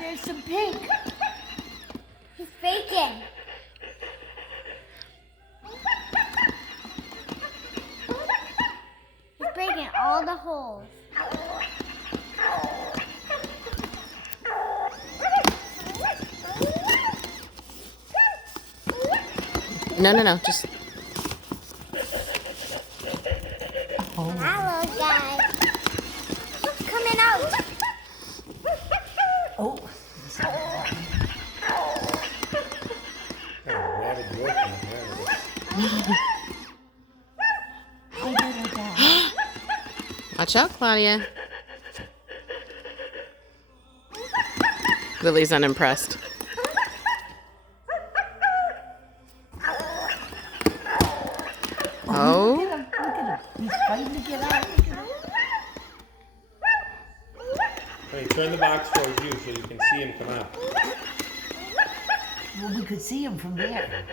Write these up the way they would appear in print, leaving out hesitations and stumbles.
there's some pink. He's faking. He's breaking all the holes. No, just... Oh. Hello, guys. What's coming out? Oh. Watch out, Claudia. Lily's unimpressed. Oh. Look at him. Look at him. He's fighting to get out. Look at him. Hey, turn the box towards you so you can see him come out. Well, we could see him from there.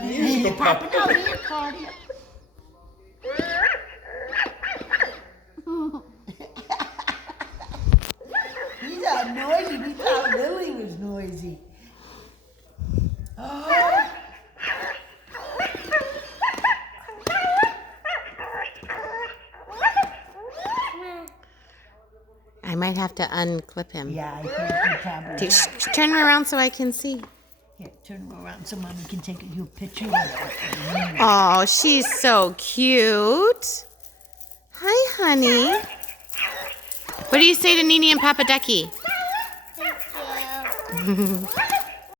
He's popping out here, Claudia. He's not noisy. We thought Lily was noisy. Oh. I might have to unclip him. Yeah, I think you probably. Turn him around so I can see. Here, turn him around so Mommy can take you a picture of him. Oh, she's so cute. Hi, honey. What do you say to Nini and Papa Ducky? Thank you.